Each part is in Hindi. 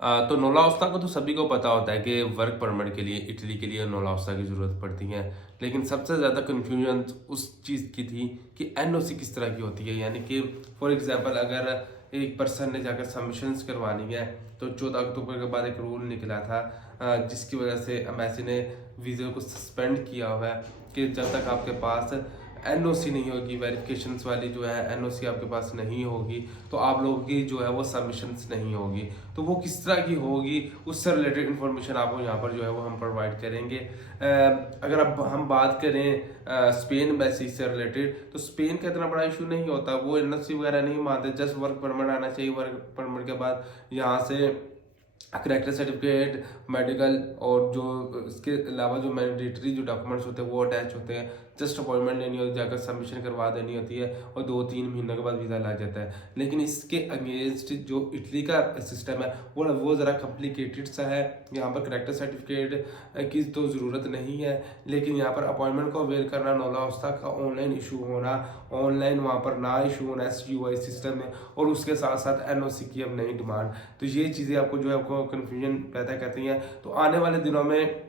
तो नोला ओस्ता को तो सभी को पता होता है कि वर्क परमिट के लिए इटली के लिए नोला ओस्ता की ज़रूरत पड़ती है। लेकिन सबसे ज़्यादा कन्फ्यूजन उस चीज़ की थी कि एनओसी किस तरह की होती है। यानी कि फॉर एग्जांपल अगर एक पर्सन ने जाकर सबमिशंस करवानी है तो 14 अक्टूबर के बाद एक रूल निकला था जिसकी वजह से एम्बेसी ने वीज़े को सस्पेंड किया हुआ है कि जब तक आपके पास एनओसी नहीं होगी, वेरिफिकेशंस वाली जो है एनओसी आपके पास नहीं होगी तो आप लोगों की जो है वो सबमिशंस नहीं होगी। तो वो किस तरह की होगी उससे रिलेटेड इन्फॉर्मेशन आपको यहाँ पर जो है वो हम प्रोवाइड करेंगे। अगर अब हम बात करें स्पेन एम्बेसी से रिलेटेड, तो स्पेन का इतना बड़ा इशू नहीं होता, वो एनओसी वगैरह नहीं मानते, जस्ट वर्क परमिट आना चाहिए। वर्क परमिट के बाद यहाँ से करेक्टर सर्टिफिकेट, मेडिकल और जो इसके अलावा जो मैंडेटरी जो डॉक्यूमेंट्स होते हैं वो अटैच होते हैं। जस्ट अपॉइंटमेंट लेनी होती है, जाकर सबमिशन करवा देनी होती है और 2-3 महीने के बाद वीज़ा लग जाता है। लेकिन इसके अगेंस्ट जो इटली का सिस्टम है वो ज़रा कॉम्प्लिकेटेड सा है। यहाँ पर करेक्टर सर्टिफिकेट की तो ज़रूरत नहीं है, लेकिन यहाँ पर अपॉइंटमेंट को अवेल करना, नोला ओस्ता का ऑनलाइन इशू होना, ऑनलाइन वहाँ पर ना इशू होना SUI सिस्टम में, और उसके साथ साथ एनओसी की अब नई डिमांड, तो ये चीज़ें आपको जो है आपको कन्फ्यूजन पैदा करती हैं। तो आने वाले दिनों में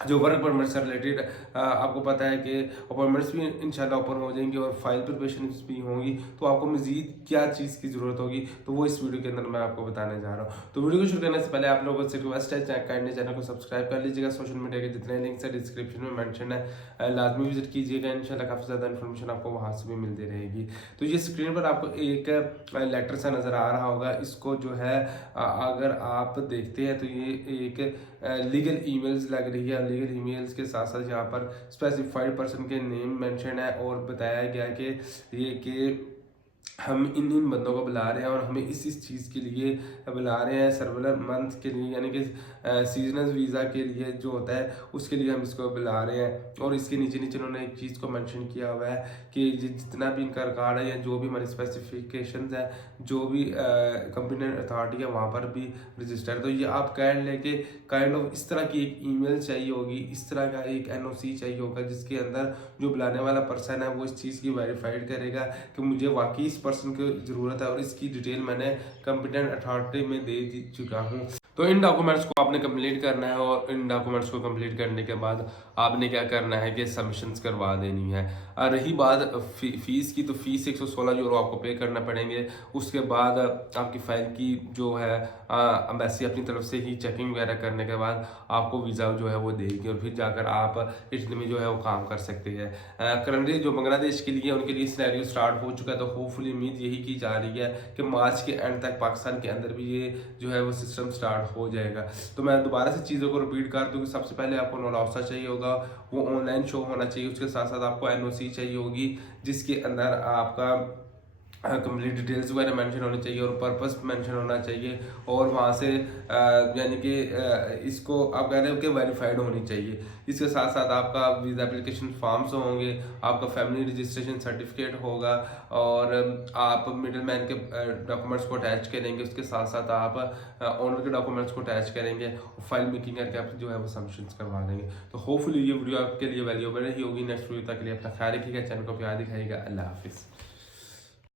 जो वर्क परमिट से रिलेटेड आपको पता है कि अपॉइंटमेंट्स भी इंशाल्लाह ओपन हो जाएंगी और फाइल प्रिपरेशन भी होंगी। तो आपको मजीद क्या चीज़ की ज़रूरत होगी तो वो इस वीडियो के अंदर मैं आपको बताने जा रहा हूँ। तो वीडियो को शुरू करने से पहले आप लोगों से रिक्वेस्ट है, काइंडली चैनल को सब्सक्राइब कर लीजिएगा। सोशल मीडिया के जितने लिंक्स है डिस्क्रिप्शन में मेंशन है, लाजमी विजिट कीजिएगा। इंशाल्लाह काफ़ी ज़्यादा इन्फॉर्मेशन आपको वहाँ से भी मिलती रहेगी। तो ये स्क्रीन पर आपको एक लेटर सा नज़र आ रहा होगा। इसको जो है अगर आप देखते हैं तो ये एक लीगल ईमेल्स लग रही है। लीगल ईमेल्स के साथ साथ यहाँ पर स्पेसिफाइड पर्सन के नेम मेंशन है और बताया गया है कि ये कि हम इन बंदों को बुला रहे हैं और हमें इस चीज़ के लिए बुला रहे हैं, सर्कुलर मंथ के लिए, यानी कि सीजनल वीज़ा के लिए जो होता है उसके लिए हम इसको बुला रहे हैं। और इसके नीचे नीचे उन्होंने एक चीज़ को मेंशन किया हुआ है कि जितना भी इनका रिकॉर्ड है या जो भी हमारी स्पेसिफिकेशंस है, जो भी कंपिटेंट अथॉरिटी है वहाँ पर भी रजिस्टर। तो ये आप काइंड ऑफ इस तरह की एक ईमेल चाहिए होगी, इस तरह का एक एनओसी चाहिए होगा जिसके अंदर जो बुलाने वाला पर्सन है वो इस चीज़ की वेरीफाइड करेगा कि मुझे वाकई इस पर्सन की ज़रूरत है और इसकी डिटेल मैंने कंपिटेंट अथॉरिटी में दे चुका हूँ। तो इन डॉक्यूमेंट्स को आपने कंप्लीट करना है और इन डॉक्यूमेंट्स को कंप्लीट करने के बाद आपने क्या करना है कि सबमिशंस करवा देनी है। रही बात फीस की, तो फीस 116 यूरो आपको पे करना पड़ेंगे। उसके बाद आपकी फ़ाइल की जो है एम्बेसी अपनी तरफ से ही चेकिंग वगैरह करने के बाद आपको वीज़ा जो है वो देगी और फिर जाकर आप इटली में जो है वो काम कर सकते हैं। करंटली जो बांग्लादेश के लिए उनके लिए सिनेरियो स्टार्ट हो चुका है, तो होपफुली उम्मीद यही की जा रही है कि मार्च के एंड तक पाकिस्तान के अंदर भी ये जो है वो सिस्टम स्टार्ट हो जाएगा। तो मैं दोबारा से चीज़ों को रिपीट कर दूँ कि सबसे पहले आपको नोला ओस्ता चाहिए होगा, वो ऑनलाइन शो होना चाहिए। उसके साथ साथ आपको एनओसी चाहिए होगी जिसके अंदर आपका कंप्लीट डिटेल्स वगैरह मेंशन होनी चाहिए और पर्पस मेंशन होना चाहिए। और वहाँ से यानी कि इसको आप कह रहे हो कि वेरीफाइड होनी चाहिए। इसके साथ साथ आपका वीज़ा एप्लीकेशन फॉर्म्स होंगे, आपका फैमिली रजिस्ट्रेशन सर्टिफिकेट होगा और आप मिडिल मैन के डॉक्यूमेंट्स को अटैच करेंगे। उसके साथ साथ आप ऑनर के डॉक्यूमेंट्स को अटैच करेंगे और फाइल मेकिंग करके आप जो है वो सबमिशंस करवा देंगे। तो होपफुली ये वीडियो आपके लिए वैल्यूएबल रही होगी। नेक्स्ट वीडियो तक के लिए अपना ख्याल रखिएगा, चैनल को प्यार दिखाइएगा। अल्लाह हाफिज़।